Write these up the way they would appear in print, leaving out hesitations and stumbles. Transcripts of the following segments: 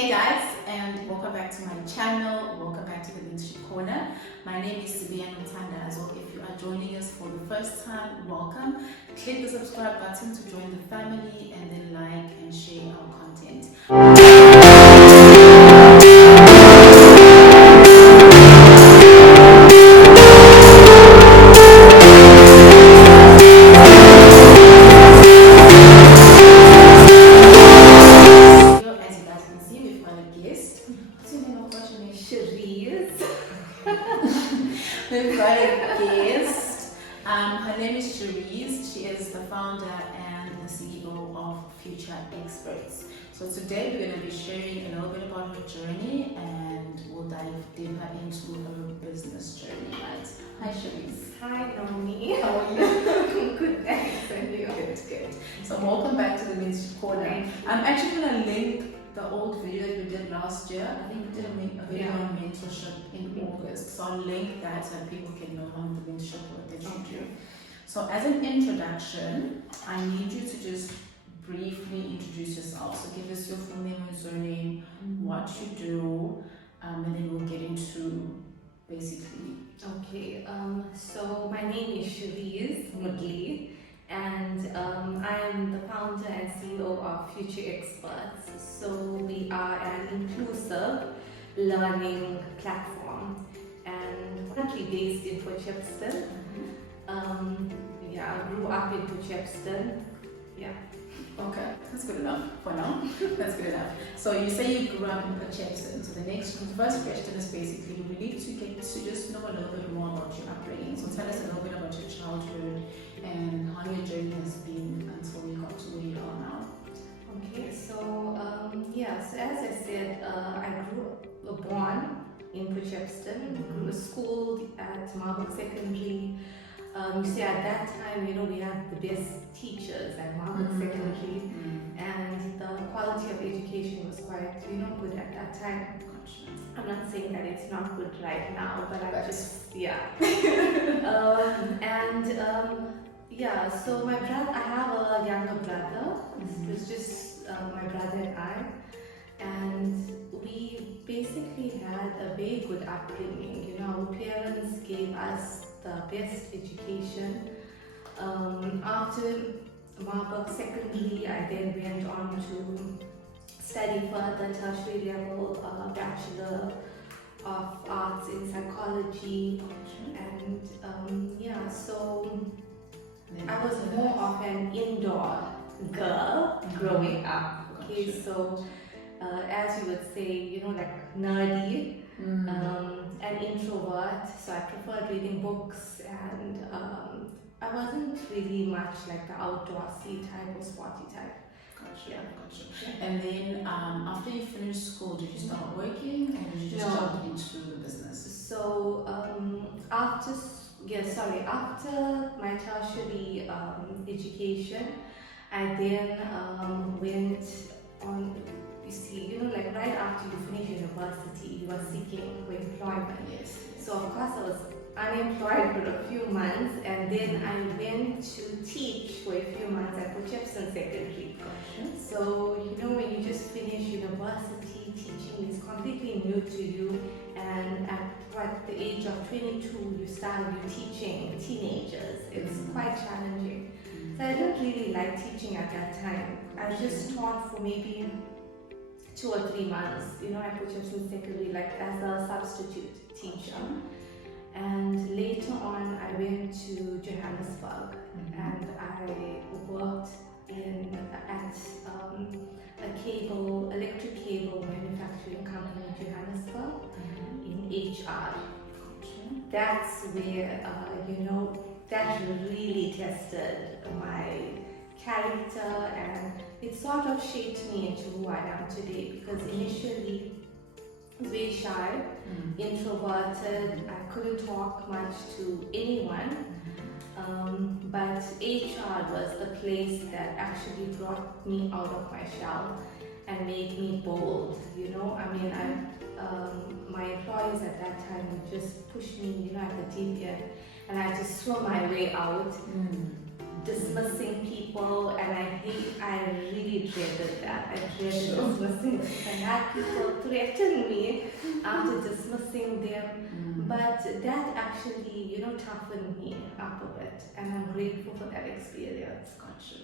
Hey guys, and welcome back to my channel. Welcome back to the Mentorship Corner. My name is Sibian Mtandazo. If you are joining us for the first time, welcome. Click the subscribe button to join the family and then like and share our content. As you guys can see, we've got a guest. What's your name? What's your name? Shereez. We've got a guest. Her name is Shereez. She is the founder and the CEO of Future Xperts. So today we're going to be sharing a little bit about her journey and we'll dive deeper into her business journey. Right? Hi Shereez. Hi, Naomi. How are you? Good, thanks. And you? Good. So welcome back to the Mentorship Corner. I'm actually going to link the old video that we did last year. I think we did a video on mentorship in August. So I'll link that so that people can know how the mentorship work that you do. So as an introduction, I need you to just briefly introduce yourself. So give us your full name and surname, what you do, and then we'll get into basically. Okay, so my name is Shereez Mudli, and I am the founder and CEO of Future Xperts. So we are an inclusive learning platform and currently based in Potchefstroom. I grew up in Potchefstroom. Yeah. Okay, that's good enough for now. That's good enough. So you say you grew up in Potchefstroom. So the first question is basically we need to get to just know a little bit more about your upbringing. So tell us a little bit about your childhood and how your journey has been until you got to where you are now. Okay, so so as I said, I grew born in Potchefstroom, grew school at Marburg Secondary. You see, at that time, we had the best teachers at Marburg Secondary, and the quality of education was quite, good at that time. I'm not saying that it's not good right now, but I just, so my brother, I have a younger brother. It was just my brother and I, and we basically had a very good upbringing. Our parents gave us the best education. After Marburg Secondary, I then went on to study further tertiary level, Bachelor of Arts in Psychology, and so I was more of an indoor girl growing up. Okay, so as you would say, like nerdy, an introvert, so I preferred reading books, and I wasn't really much like the outdoorsy type or sporty type. Gotcha. And then after you finished school, did you start working or did you just jump into the business? So after my tertiary education, I then went on. You see, like right after you finish university, you are seeking for employment. Yes. So of course I was unemployed for a few months, and then I went to teach for a few months at Potchefstroom Secondary. So when you just finish university, teaching is completely new to you, and at the age of 22, you start teaching teenagers. It's quite challenging. So I didn't really like teaching at that time. I just taught for maybe 2 or 3 months, at Potchefstroom Secondary, like as a substitute teacher. And later on, I went to Johannesburg, and I worked at electric cable manufacturing company in Johannesburg in HR. That's where that really tested my character, and it sort of shaped me into who I am today, because initially I was very shy, introverted, I couldn't talk much to anyone, but HR was the place that actually brought me out of my shell and made me bold. My employees at that time would just push me at the deep end, and I just swim my way out. dismissing people, and I really dreaded that. I dreaded dismissing, and had people threaten me after dismissing them. But that actually, toughened me up a bit, and I'm grateful for that experience. Gotcha.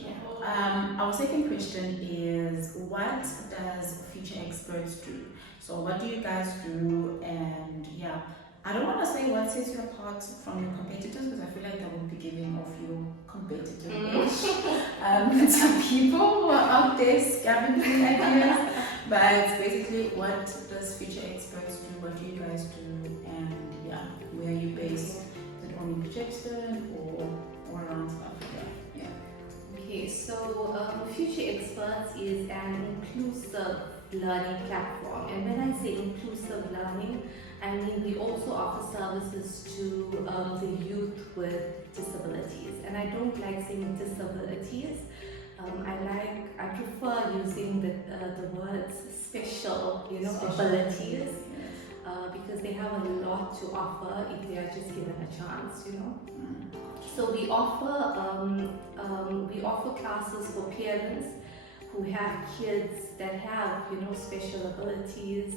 Yeah. Our second question is, what does Future Experts do? So what do you guys do? And yeah, I don't want to say what sets you apart from your competitors, because I feel like that would be giving off your competitive edge to people who are out there scavenging ideas. But basically, what does Future Experts do? What do you guys do? And yeah, where are you based? Is it only in Jackson or around South Africa? Yeah. Okay, so Future Experts is an inclusive learning platform, and when I say inclusive learning, I mean we also offer services to the youth with disabilities, and I don't like saying disabilities. I prefer using the words special, abilities, because they have a lot to offer if they are just given a chance, So we offer classes for parents who have kids that have, special abilities.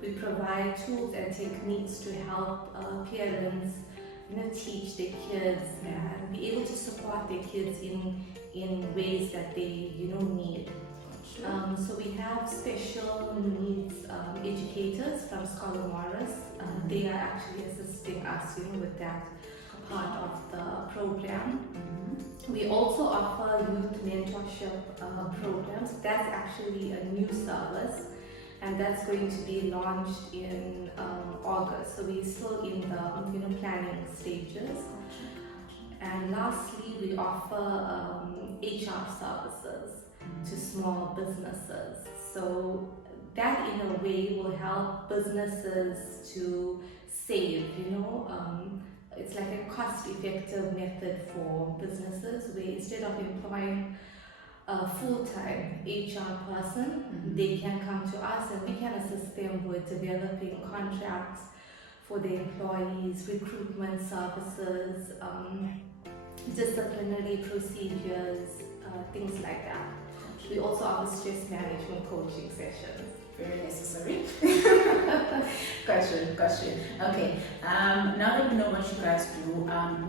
We provide tools and techniques to help parents, teach their kids and be able to support their kids in ways that they, need. So we have special needs educators from Scholar Morris. They are actually assisting us, with that part of the program. We also offer youth mentorship programs. That's actually a new service, and that's going to be launched in August. So we're still in the planning stages. And lastly, we offer HR services to small businesses. So that in a way will help businesses to save, it's like a cost-effective method for businesses where instead of employing a full-time HR person, they can come to us and we can assist them with developing contracts for their employees, recruitment services, disciplinary procedures, things like that. We also offer stress management coaching sessions. Very necessary. Gotcha. Okay. Now that we know what you guys do,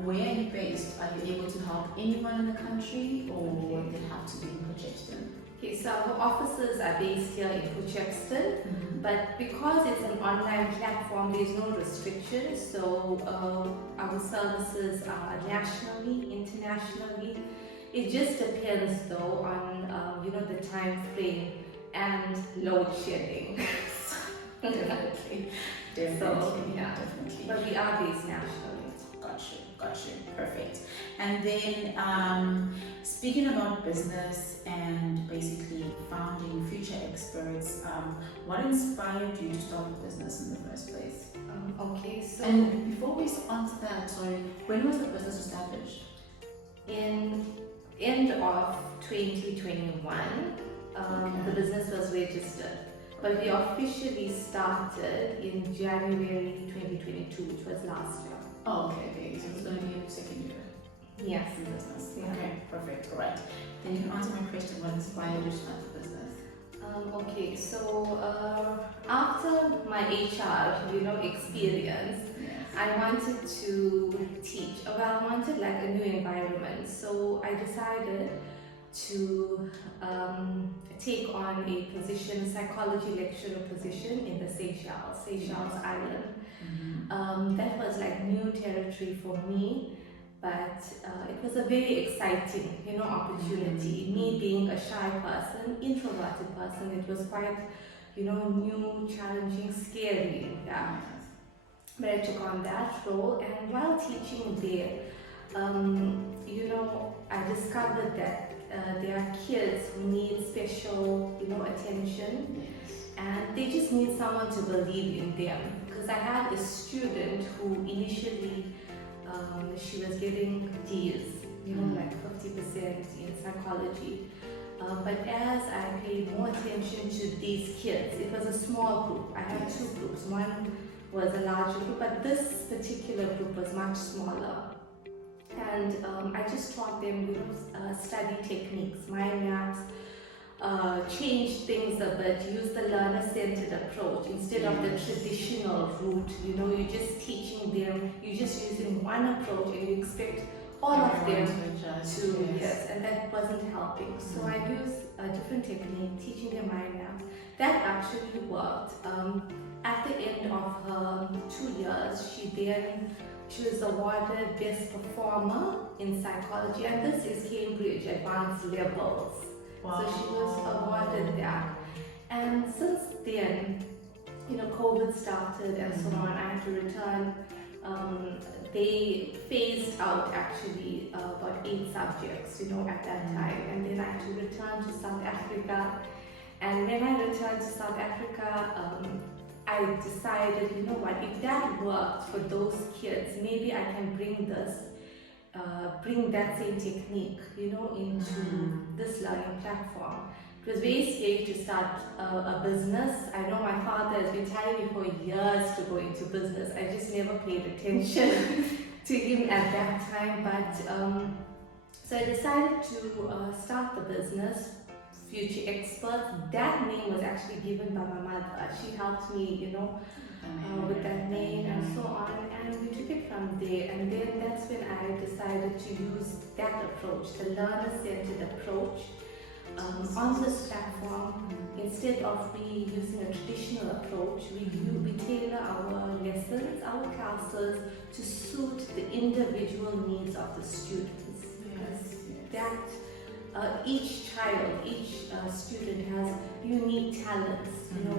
where are you based? Are you able to help anyone in the country, or they have to be in Portcheston? Okay, so our offices are based here in Portcheston, but because it's an online platform, there's no restrictions. So our services are nationally, internationally. It just depends though on the time frame and load shedding. Definitely. So, yeah. Definitely. But we are based nationally. Gotcha. Perfect. And then speaking about business and basically founding Future Experts, what inspired you to start a business in the first place? Okay, so and before we answer that, sorry, when was the business established? In end of 2021, the business was registered. But we officially started in January 2022, which was last year. Oh, okay. So it's going to be your second year. Yes. In business. Yeah. Okay, perfect. All right. Then you can answer my question, what inspired you to start the business? Okay, so after my HR, experience, I wanted to teach. Well, I wanted like a new environment. So I decided to take on a position, psychology lecturer position in the Seychelles Island. That was like new territory for me, but it was a very exciting, opportunity. Me being a shy person, introverted person, it was quite, new, challenging, scary. Yeah. But I took on that role, and while teaching there, I discovered that there are kids who need special, attention, and they just need someone to believe in them. Because I had a student who initially, she was getting D's, like 50% in psychology. But as I paid more attention to these kids, it was a small group. I had two groups. One was a larger group, but this particular group was much smaller. and I just taught them, study techniques, mind maps, change things a bit, use the learner-centered approach instead of the traditional route. You're just teaching them, you're just using one approach and you expect all of them to, yes, and that wasn't helping. So I used a different technique, teaching them mind maps. That actually worked. At the end of her 2 years, she was awarded Best Performer in Psychology, and this is Cambridge Advanced Levels. Wow. So she was awarded that. And since then, COVID started and so on, I had to return. They phased out actually about 8 subjects, at that time. And then I had to return to South Africa. And when I returned to South Africa, I decided, if that worked for those kids, maybe I can bring that same technique, into this learning platform. It was very scary to start a business. I know my father has been telling me for years to go into business. I just never paid attention to him at that time. But so I decided to start the business, Future Xperts. That name was actually given by my mother. She helped me, with that name and so on, and we took it from there. And then that's when I decided to use that approach, the learner-centered approach, on this platform. Instead of me using a traditional approach, we tailor our lessons, our classes to suit the individual needs of the students. That each child, each student has unique talents,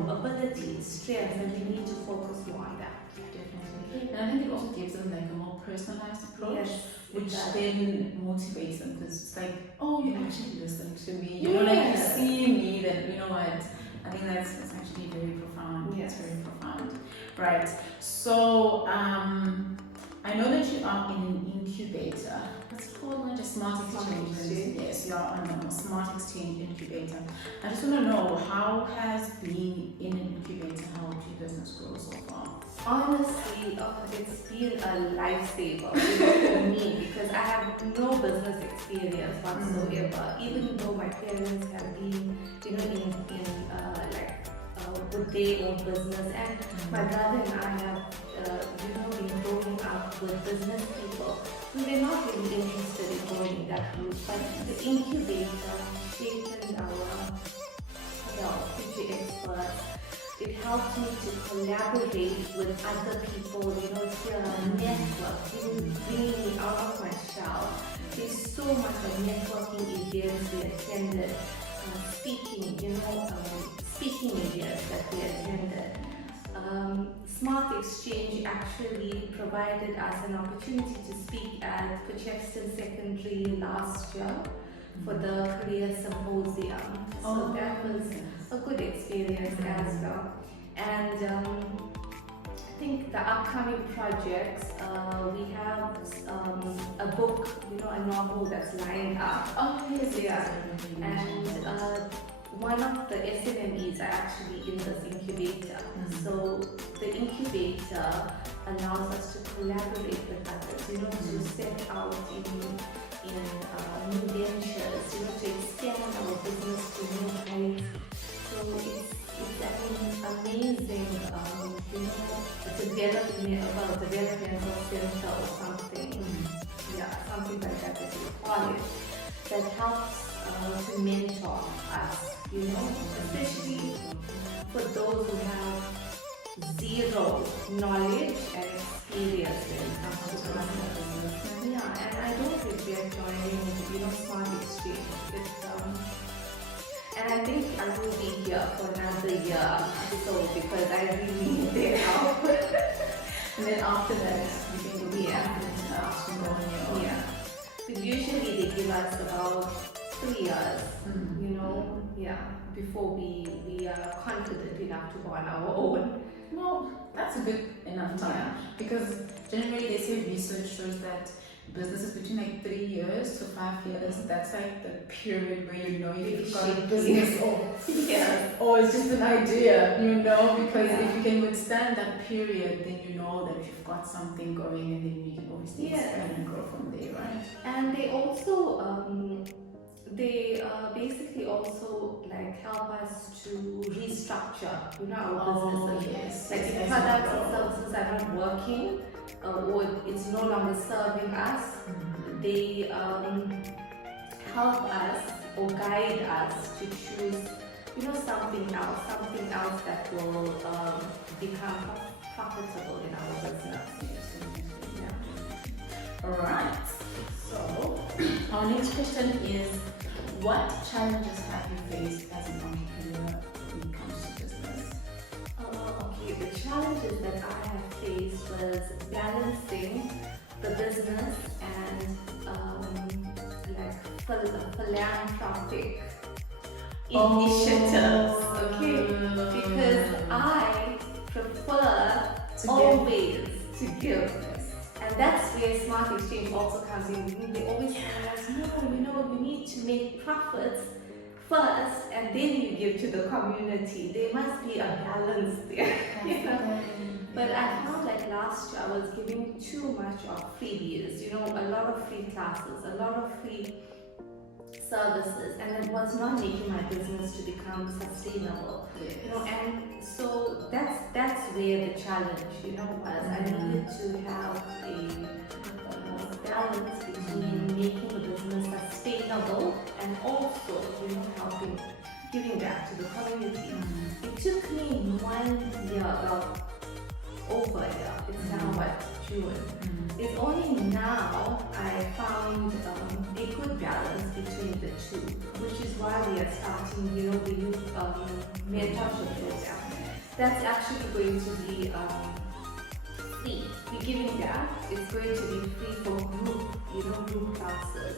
abilities, strengths, and we need to focus more on that. Definitely. And I think it also gives them like a more personalized approach, which then motivates them, because it's like, oh, you actually listen to me, like you see me, then you know what. I think that's actually very profound. Yes. It's very profound. Right. So I know that you are in an incubator. What's it called? Like a Smart Exchange. Yes, you are on a Smart Exchange incubator. I just want to know, how has being in an incubator helped your business grow so far? Honestly, it's been a lifesaver, for me, because I have no business experience whatsoever. Even though my parents have been, with their own business, and my brother and I have, been growing up with business people. We were not really interested in going that route, but the incubator shaped our future experts. It helped me to collaborate with other people, it's a network, bringing me out of my shell. There's so much of networking events we attended, speaking events that we attended. Smart Exchange actually provided us an opportunity to speak at Purchaston Secondary last year for the Career Symposium. So that was a good experience as well. And I think the upcoming projects, we have a book, a novel that's lined up. And one of the SMMEs are actually in this incubator. So the incubator allows us to collaborate with others, to set out in new ventures, to expand our business to new heights. So it's an amazing, developmental center or something. Something like that we call it, that helps to mentor us, especially for those who have zero knowledge and experience when it comes to business. And I don't regret joining, Smart Exchange. And I think I will be here for another year so, because I really need their help. And then after that, you think you'll be after to go on your own. But usually they give us about 3 years, before we are confident enough to go on our own. Well, that's a good enough time, because generally they say research shows that businesses between like 3 years to 5 years. That's like the period where you know you've got a Shaky. business or it's just an idea, because if you can withstand that period, then you know that you've got something going, and then you can obviously expand and grow from there, right? And they also basically also like help us to restructure, our businesses. Yes. Like if products and services are not working, or it's no longer serving us, they help us or guide us to choose, something else that will become profitable in our business. All right. So our next question is, what challenges have you faced as an entrepreneur when it comes to business? Okay, the challenges that I have faced was balancing the business and philanthropic initiatives. Okay, because I prefer always to give. And that's where Smart Exchange also comes in. They always tell us, no, you need to make profits first and then you give to the community. There must be a balance there. But I found like last year I was giving too much of freebies, a lot of free classes, a lot of free services, and it was not making my business to become sustainable. And so that's where the challenge, was. I needed to have a balance between making the business sustainable and also, giving back to the community. It took me 1 year, over a year. It's now June. It's only now I found a good balance between the two, which is why we are starting, the youth mentorship program. That's actually going to be free. We're giving that. It's going to be free for group classes.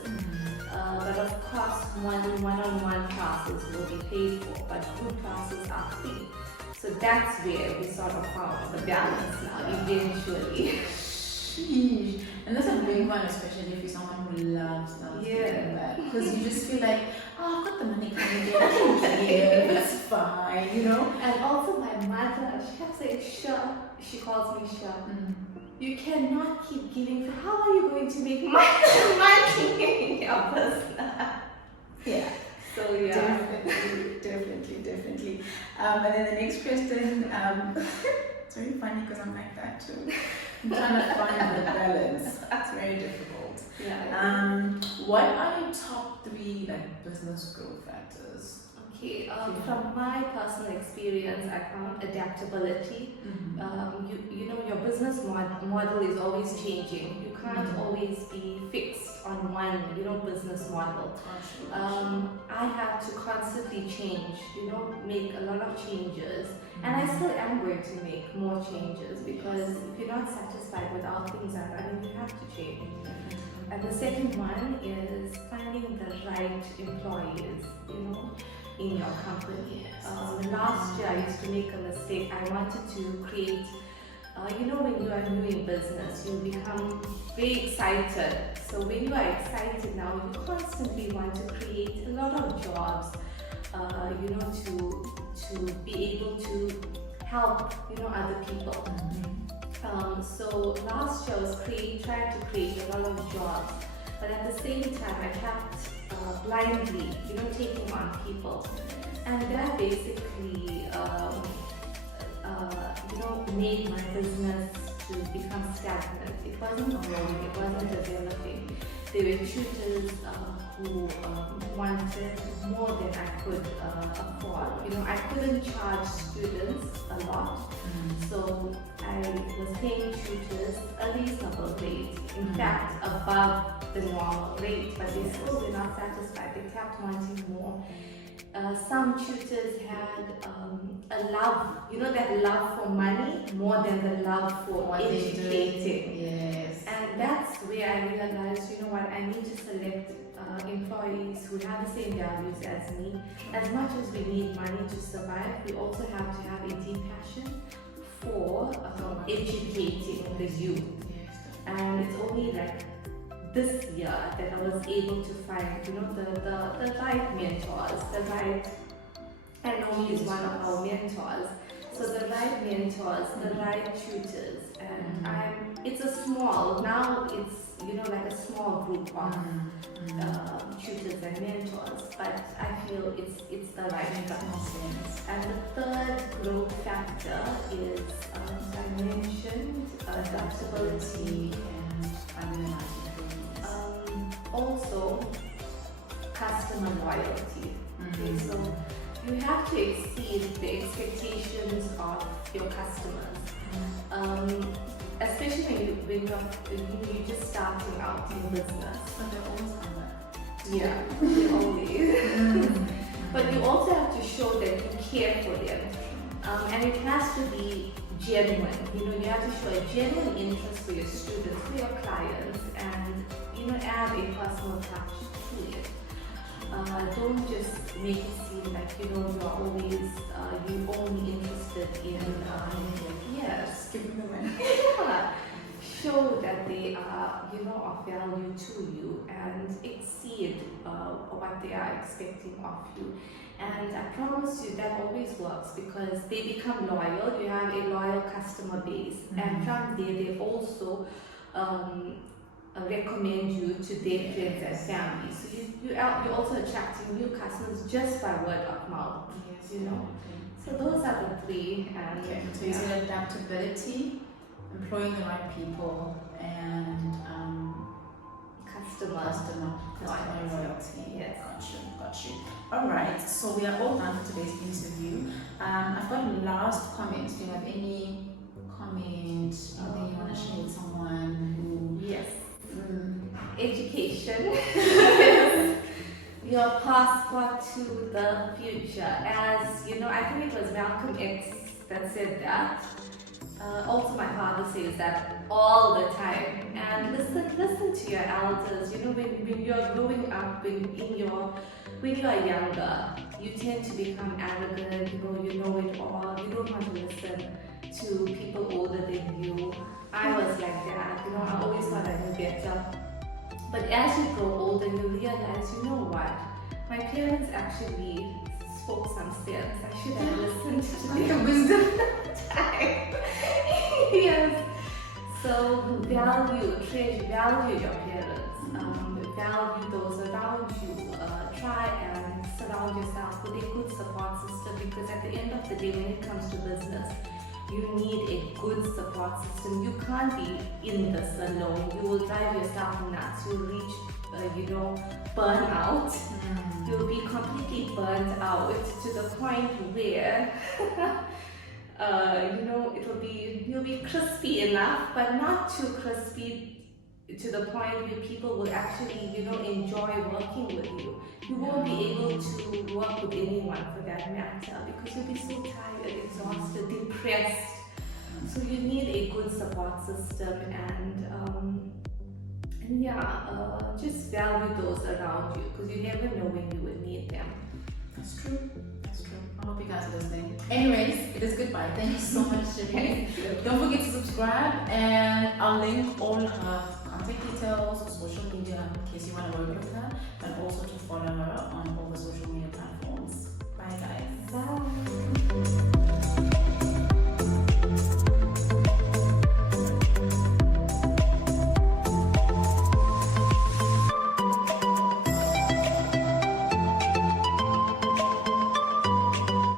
But of course, one-on-one classes will be paid for, but group classes are free. So that's where we sort of found the balance now, eventually. Sheesh. And that's a big one, especially if you're someone who loves doing that. Because you just feel like, I've got the money coming in, I can give, it's fine, And also my mother, she kept saying, she calls me Sha. You cannot keep giving. How are you going to make money in your business? Yeah. So yeah. Definitely. And then the next question, it's very funny because I'm like that too. I'm trying to find the balance. It's very difficult. What are your top 3 business growth factors? Okay, from my personal experience, I found adaptability. Your business model is always changing. You can't always be fixed on one, business model. I have to constantly change, make a lot of changes. And I still am going to make more changes because if you're not satisfied with how things are running, you have to change. And the second one is finding the right employees, in your company. Last year I used to make a mistake. I wanted to create, when you are new in business, you become very excited. So when you are excited now, you constantly want to create a lot of jobs, to be able to help, other people. So last year I was trying to create a lot of jobs, but at the same time I kept blindly, taking on people, and that basically, made my business to become stagnant. It wasn't growing, it wasn't developing. There were tutors who wanted more than I could afford. I couldn't charge students a lot, so I was paying tutors a reasonable rate, in fact above the normal rate, but they still were not satisfied. They kept wanting more. Some tutors had a love, that love for money more than the love for educating. Yes. And that's where I realized, I need to select employees who have the same values as me. As much as we need money to survive, we also have to have a deep passion for educating the youth. And it's only this year that I was able to find, you know, the right mentors, the right, and Naomi is one of our mentors. So the right mentors, the right tutors, and it's a small, now it's, you know, like a small group of tutors and mentors, but I feel it's the right structure. And the third growth factor is, I mentioned, adaptability and also customer loyalty. Okay, so you have to exceed the expectations of your customers, especially when you're just starting out in business. But they're always on that. Yeah, they always. But you also have to show that you care for them, and it has to be genuine. You know, you have to show a genuine interest for your students, for your clients, and you know, add a personal touch to it. Don't just make it seem like, you know, you're always you only interested in yes, Giving them money. show that they are, you know, of value to you and exceed what they are expecting of you. And I promise you that always works because they become loyal. You have a loyal customer base, and from there they also recommend you to their friends and family. So you're also attracting new customers just by word of mouth. Yes, you know. So those are the three. And so you said adaptability, employing the right people, and customer loyalty. Yes. Got you. All right. So we are all done for today's interview. I've got a last comment. Do you have any comment? Anything you want to share with someone who? Yes. Education. Your passport to the future. As you know, I think it was Malcolm X that said that. Also, my father says that all the time. And listen to your elders. You know, when you're growing up, when you are younger, you tend to become arrogant. You know it all. You don't want to listen to people older than you. I was like that. You know, I always thought I knew better. But as you grow older, you realize, you know what? My parents actually spoke some sense. I should have listened to their wisdom that time. Yes. So value your parents. Value those around you. Try and surround yourself with a good support system, because at the end of the day, when it comes to business, you need a good support system. You can't be in this alone. You will drive yourself nuts. You'll reach, burnout. You'll be completely burnt out to the point where, you'll be crispy enough, but not too crispy to the point where people will actually, enjoy working with you. You won't be able to work with anyone for that matter, because you'll be so tired, exhausted, depressed. So you need a good support system, and just value those around you, because you never know when you will need them. That's true. I hope you guys are listening. Anyways, it is goodbye. Thank you so much, Shereez. Don't forget to subscribe, and I'll link all her contact details, social media, in case you want to work with her, and also to follow her on all the social media platforms.